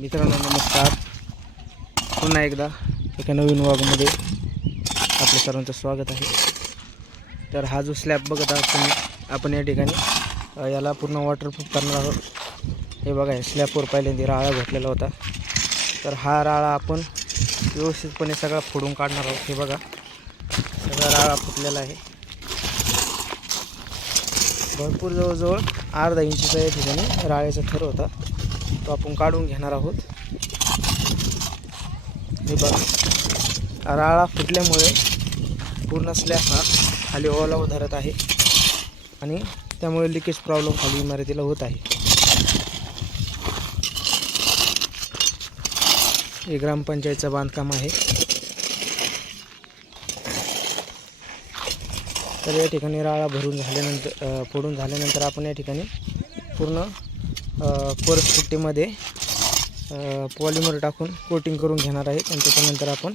मित्रांनो नमस्कार. पुन्हा एकदा एका नवीन वाघमध्ये आपल्या सर्वांचं स्वागत आहे. तर हा जो स्लॅब बघत आहात तुम्ही आपण या ठिकाणी याला पूर्ण वॉटरप्रूफ करणार आहोत. हे बघा स्लॅबवर पहिल्यांदा राळा घातलेला होता. तर हा राळा आपण व्यवस्थितपणे सगळा फोडून काढणार आहोत. हे बघा सगळा राळा फुटलेला आहे. भरपूर जवळजवळ अर्धा इंचीचा या ठिकाणी राळ्याचा थर होता. तो आपण काढून घेणार आहोत. हे बघा. राळा फुटल्यामुळे पूर्ण स्लॅब हा खाली ओलावा धरत आहे. आणि त्यामुळे लिकेज प्रॉब्लेम खाली इमारतीला होत आहे. हे ग्रामपंचायतचं बांधकाम आहे. तर या ठिकाणी राळा भरून झाल्यानंतर फोडून झाल्यानंतर आपण या ठिकाणी पूर्ण कोरसपुट्टीमध्ये पॉलिमर टाकून कोटिंग करून घेणार आहे आणि त्याच्यानंतर आपण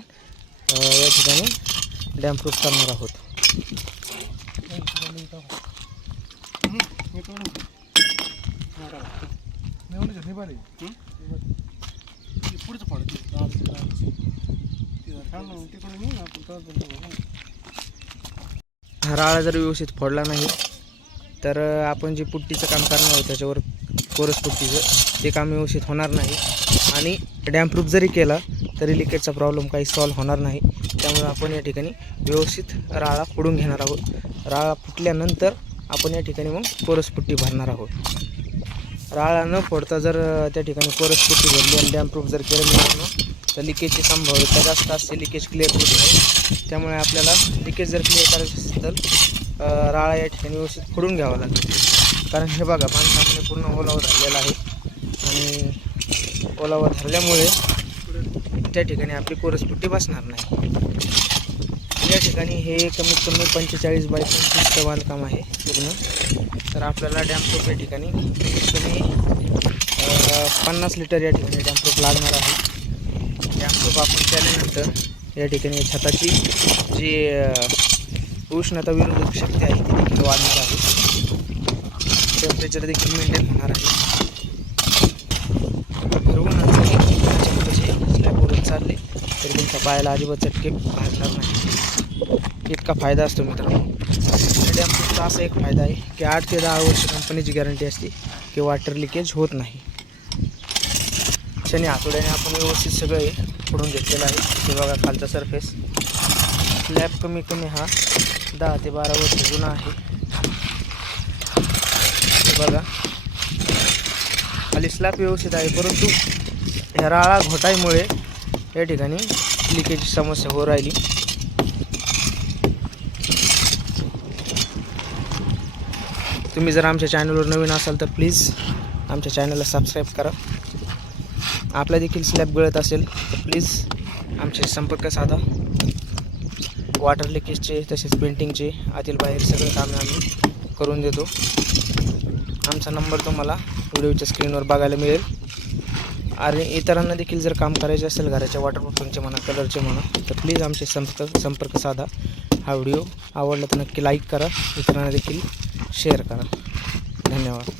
या ठिकाणी डॅम्प्रूफ करणार आहोत. हा राळा जर व्यवस्थित फोडला नाही तर आपण जे पुट्टीचं काम करणार आहोत त्याच्यावर कोरस पुट्टीचं ते काम व्यवस्थित होणार नाही. आणि डॅम्प्रूफ जरी केला तरी लिकेजचा प्रॉब्लेम काही सॉल्व्ह होणार नाही. त्यामुळे आपण या ठिकाणी व्यवस्थित राळा फोडून घेणार आहोत. राळा फुटल्यानंतर आपण या ठिकाणी मग कोरसपुट्टी भरणार आहोत. राळा न फोडता जर त्या ठिकाणी कोरसपुट्टी भरली आणि डॅम्प्रूफ जर केलं मिळालं तर लिकेजची संभाव्यता जास्त असते. लिकेज क्लिअर होत नाही. त्यामुळे आपल्याला लिकेज जर क्लिअर करायचं असेल तर राळा या ठिकाणी व्यवस्थित फोडून घ्यावा लागेल. कारण हे बघा बांधकामाने पूर्ण ओलावा धरलेला आहे. आणि ओलावा धरल्यामुळे त्या ठिकाणी आपली कोरसपुट्टी बसणार नाही. या ठिकाणी हे कमीत कमी पंचेचाळीस बाय पंचवीसचं बांधकाम आहे पूर्ण. तर आपल्याला डॅम्प्रूफ या ठिकाणी कमीत कमी पन्नास लिटर या ठिकाणी डॅम्प्रूफ लागणार आहे. डॅम्प्रूफ आपण केल्यानंतर या ठिकाणी छताची जी उष्णता विरोधक शक्ती आहे ती देखील वाढणार आहे. टेम्परेचर देखील मेंटेन होणार आहे. फिरवून स्लॅबवरून चालले. तरी तुमच्या पायाला अजिबात चटके भाजणार नाही. इतका फायदा असतो मित्रांनो. डॅम असा एक फायदा आहे की आठ ते दहा वर्ष कंपनीची गॅरंटी असते की वॉटर लिकेज होत नाही. शनी आठवड्याने आपण व्यवस्थित सगळं हे फोडून घेतलेलं आहे. हे बघा खालचा सरफेस स्लॅब कमी कमी हा दहा ते बारा वर्ष जुना आहे. बघा. खाली स्लॅब व्यवस्थित आहे परंतु ह्या राळा घोटाईमुळे या ठिकाणी लिकेजची समस्या हो राहिली. तुम्ही जर आमच्या चॅनलवर नवीन असाल तर प्लीज आमच्या चॅनलला सबस्क्राईब करा. आपला देखील स्लॅब गळत असेल तर प्लीज आमचे संपर्क साधा. वॉटर लिकेजचे तसेच पेंटिंगचे आतील बाहेर सगळे कामे आम्ही करून देतो. आमचा नंबर तुम्हाला व्हिडिओच्या स्क्रीनवर बघायला मिळेल. आणि इतरांना देखील जर काम करायचे असेल घराच्या वॉटरप्रूफिंगचे म्हणा कलरचे म्हणा तर प्लीज आमचे संपर्क संपर्क साधा. हा व्हिडिओ आवडला तर नक्की लाईक करा. इतरांना देखील शेअर करा. धन्यवाद.